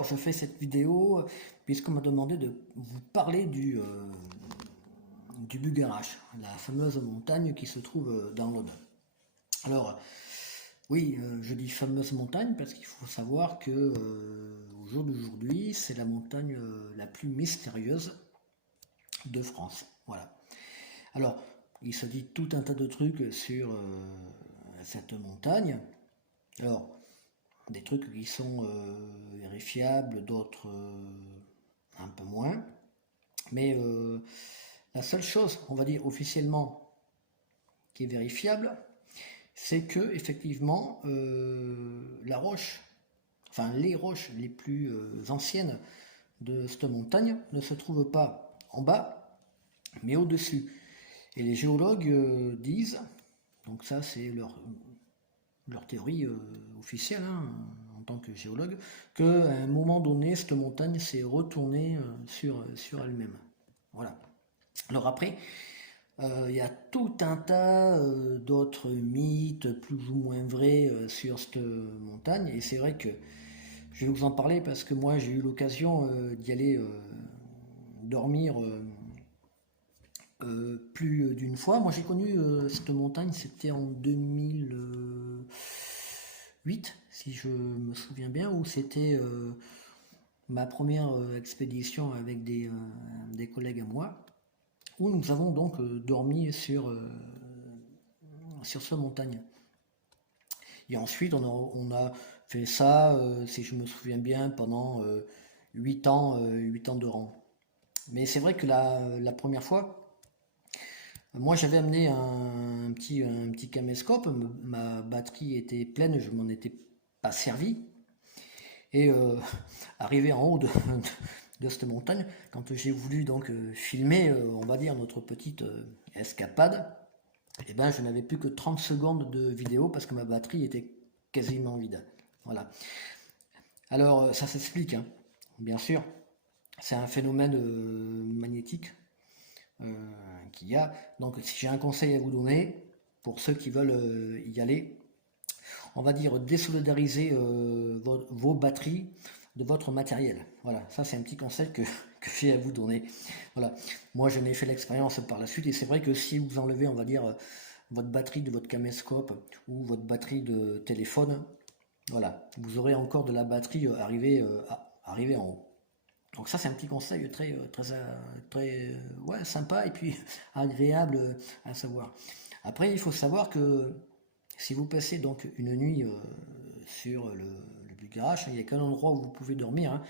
Alors, je fais cette vidéo puisqu'on m'a demandé de vous parler du Bugarache, la fameuse montagne qui se trouve dans l'Aude. Alors, oui, je dis fameuse montagne parce qu'il faut savoir que au jour d'aujourd'hui, c'est la montagne la plus mystérieuse de France. Voilà. Alors, il se dit tout un tas de trucs sur cette montagne. Alors, des trucs qui sont vérifiables, d'autres un peu moins. Mais la seule chose, on va dire officiellement, qui est vérifiable, c'est que effectivement la roche, enfin les roches les plus anciennes de cette montagne ne se trouvent pas en bas, mais au-dessus. Et les géologues disent, donc ça c'est leur théorie officielle en tant que géologue, qu'à un moment donné, cette montagne s'est retournée sur elle-même. Voilà. Alors après, il y a tout un tas d'autres mythes plus ou moins vrais sur cette montagne, et c'est vrai que je vais vous en parler parce que moi j'ai eu l'occasion d'y aller dormir plus d'une fois. Moi j'ai connu cette montagne, c'était en 2008, si je me souviens bien, où c'était ma première expédition avec des collègues à moi, où nous avons donc dormi sur cette montagne. Et ensuite on a fait ça, si je me souviens bien, pendant 8 ans, 8 ans de rang. Mais c'est vrai que la première fois, moi j'avais amené un petit caméscope, ma batterie était pleine, je m'en étais pas servi. Et arrivé en haut de cette montagne, quand j'ai voulu donc filmer, on va dire, notre petite escapade, eh ben, je n'avais plus que 30 secondes de vidéo parce que ma batterie était quasiment vide. Voilà. Alors ça s'explique, hein, bien sûr. C'est un phénomène magnétique qu'il y a. Donc si j'ai un conseil à vous donner, pour ceux qui veulent y aller, on va dire désolidariser vos batteries de votre matériel. Voilà, ça c'est un petit conseil que j'ai à vous donner. Voilà, moi je n'ai fait l'expérience par la suite et c'est vrai que si vous enlevez, on va dire, votre batterie de votre caméscope ou votre batterie de téléphone, voilà, vous aurez encore de la batterie arrivée en haut. Donc ça c'est un petit conseil très ouais, sympa et puis agréable à savoir. Après il faut savoir que si vous passez donc une nuit sur le Bugarache, il n'y a qu'un endroit où vous pouvez dormir, hein.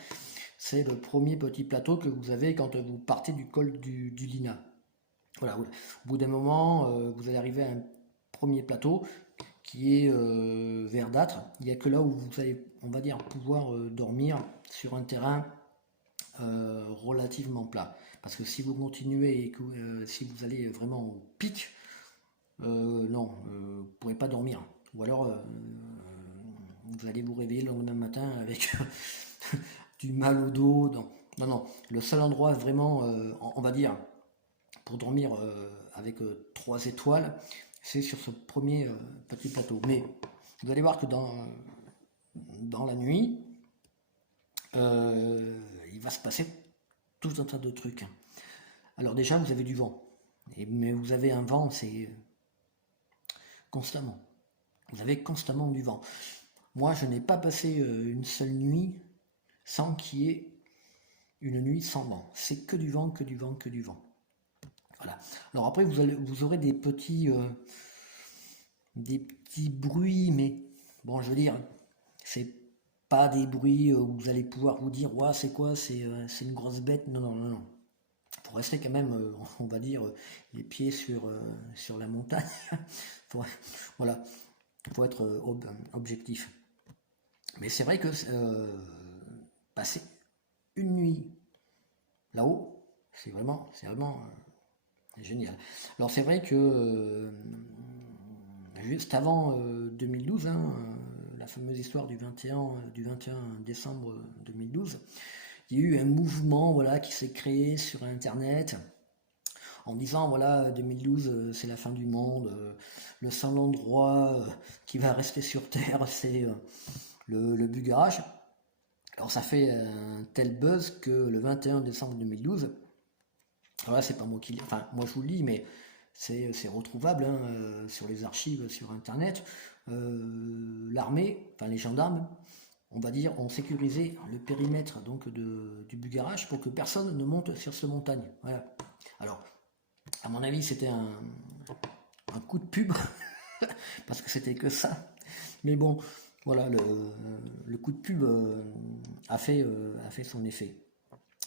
C'est le premier petit plateau que vous avez quand vous partez du col du Lina. Voilà, au bout d'un moment, vous allez arriver à un premier plateau qui est verdâtre. Il n'y a que là où vous allez, on va dire, pouvoir dormir sur un terrain relativement plat. Parce que si vous continuez et que si vous allez vraiment au pic, non, vous ne pourrez pas dormir. Ou alors, vous allez vous réveiller le lendemain matin avec du mal au dos. Non, non, non. Le seul endroit vraiment, on va dire, pour dormir avec 3 étoiles, c'est sur ce premier petit plateau. Mais vous allez voir que dans la nuit, il va se passer tout un tas de trucs. Alors déjà, vous avez du vent. Mais vous avez un vent, c'est constamment. Vous avez constamment du vent. Moi, je n'ai pas passé une seule nuit sans qu'il y ait une nuit sans vent. C'est que du vent, que du vent, que du vent. Voilà. Alors après, vous aurez des petits bruits, mais bon, je veux dire, c'est pas des bruits où vous allez pouvoir vous dire, ouais, c'est quoi, c'est une grosse bête. Non, non, non, non. Faut rester quand même, on va dire, les pieds sur la montagne. Voilà, il faut être objectif. Mais c'est vrai que passer une nuit là-haut, c'est vraiment génial. Alors c'est vrai que juste avant 2012, hein, la fameuse histoire du 21 décembre 2012, il y a eu un mouvement, voilà, qui s'est créé sur Internet en disant, voilà, 2012 c'est la fin du monde, le seul endroit qui va rester sur Terre c'est le Bugarache. Alors ça fait un tel buzz que le 21 décembre 2012, alors là c'est pas moi qui lis, enfin moi je vous le lis, mais c'est retrouvable hein, sur les archives, sur internet. L'armée, enfin les gendarmes, on va dire, ont sécurisé le périmètre donc du Bugarach pour que personne ne monte sur cette montagne. Voilà. Alors, à mon avis, c'était un coup de pub, parce que c'était que ça. Mais bon, voilà, le coup de pub a fait son effet.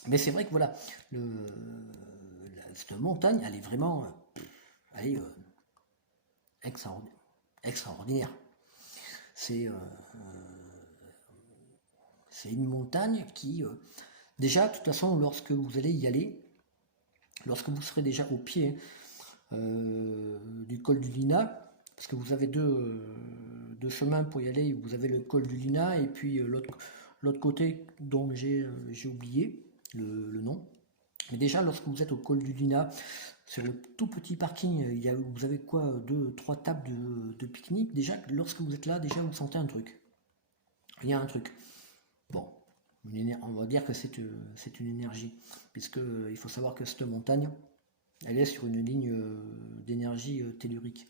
Mais c'est vrai que voilà, cette montagne, elle est vraiment elle est, extraordinaire. C'est une montagne qui, déjà, de toute façon, lorsque vous allez y aller, lorsque vous serez déjà au pied du col du Lina, parce que vous avez deux chemins pour y aller, vous avez le col du Lina et puis l'autre côté dont j'ai oublié le nom. Mais déjà, lorsque vous êtes au col du Lina, sur le tout petit parking, vous avez quoi, 2-3 tables de pique-nique. Déjà, lorsque vous êtes là, déjà vous sentez un truc. Il y a un truc. Bon, on va dire que c'est une énergie, puisque il faut savoir que cette montagne, elle est sur une ligne d'énergie tellurique.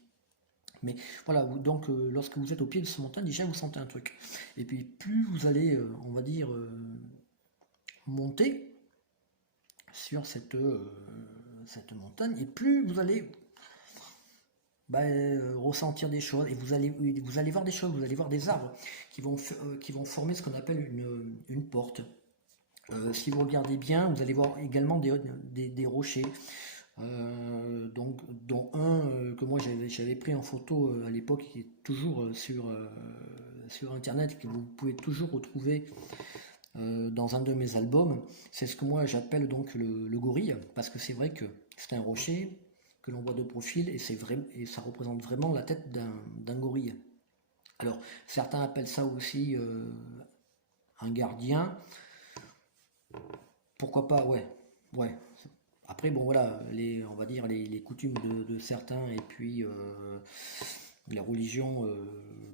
Mais voilà, donc lorsque vous êtes au pied de cette montagne, déjà vous sentez un truc. Et puis plus vous allez, on va dire, monter sur cette montagne, et plus vous allez ressentir des choses, et vous allez voir des choses, vous allez voir des arbres qui vont former ce qu'on appelle une porte. Si vous regardez bien, vous allez voir également des rochers, dont un que moi j'avais pris en photo à l'époque, qui est toujours sur internet, que vous pouvez toujours retrouver dans un de mes albums. C'est ce que moi j'appelle donc le gorille, parce que c'est vrai que c'est un rocher que l'on voit de profil, et ça représente vraiment la tête d'un gorille. Alors certains appellent ça aussi un gardien, pourquoi pas, ouais. Après bon voilà, on va dire les coutumes de certains, et puis la religion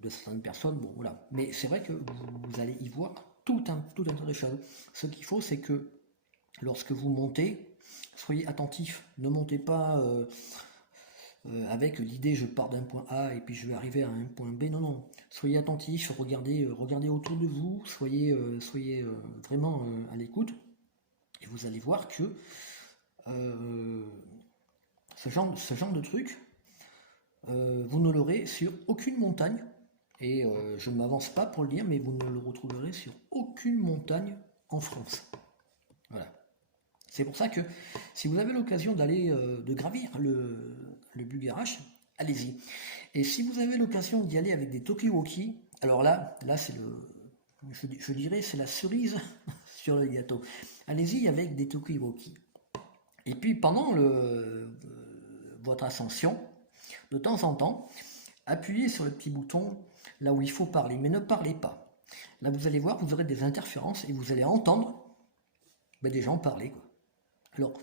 de certaines personnes, bon voilà. Mais c'est vrai que vous allez y voir tout un tas de choses. Ce qu'il faut, c'est que lorsque vous montez, soyez attentifs. Ne montez pas avec l'idée je pars d'un point A et puis je vais arriver à un point B. Non. Soyez attentifs, regardez autour de vous, soyez vraiment à l'écoute. Et vous allez voir que ce genre de truc, vous ne l'aurez sur aucune montagne. Et je ne m'avance pas pour le dire, mais vous ne le retrouverez sur aucune montagne en France. Voilà. C'est pour ça que si vous avez l'occasion d'aller de gravir le Bugarach, allez-y. Et si vous avez l'occasion d'y aller avec des talkie-walkie, alors là c'est je dirais c'est la cerise sur le gâteau. Allez-y avec des talkie-walkie. Et puis pendant votre ascension, de temps en temps, appuyez sur le petit bouton là où il faut parler, mais ne parlez pas. Là, vous allez voir, vous aurez des interférences et vous allez entendre des gens parler, quoi. Alors,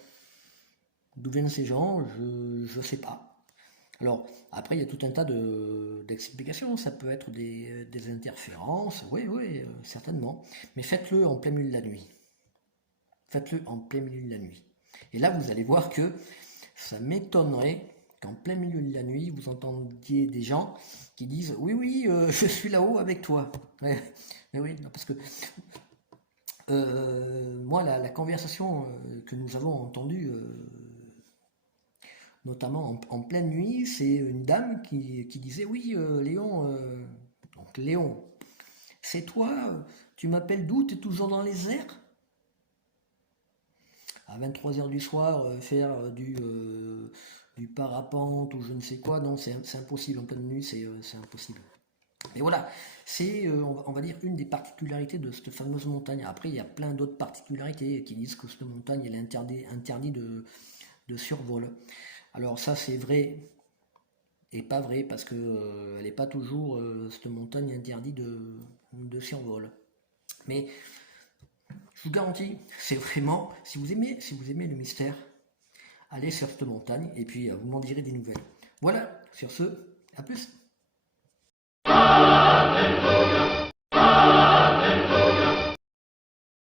d'où viennent ces gens, je ne sais pas. Alors, après, il y a tout un tas d'explications. Ça peut être des interférences, oui, certainement. Mais faites-le en plein milieu de la nuit. Faites-le en plein milieu de la nuit. Et là, vous allez voir que ça m'étonnerait qu'en plein milieu de la nuit, vous entendiez des gens qui disent « Oui, je suis là-haut avec toi. » Mais oui, non, parce que moi, la conversation que nous avons entendue, notamment en pleine nuit, c'est une dame qui disait « Oui, Léon, donc Léon, c'est toi, tu m'appelles d'où? Tu es toujours dans les airs ?» À 23h du soir, faire du parapente ou je ne sais quoi, non, c'est impossible. En pleine nuit, c'est impossible. Mais voilà, c'est, on va dire, une des particularités de cette fameuse montagne. Après, il y a plein d'autres particularités qui disent que cette montagne, elle est interdite de survol. Alors ça, c'est vrai et pas vrai, parce que elle n'est pas toujours, cette montagne, interdite de survol. Mais je vous garantis, c'est vraiment, si vous aimez le mystère, allez sur cette montagne et puis vous m'en direz des nouvelles. Voilà, sur ce, à plus.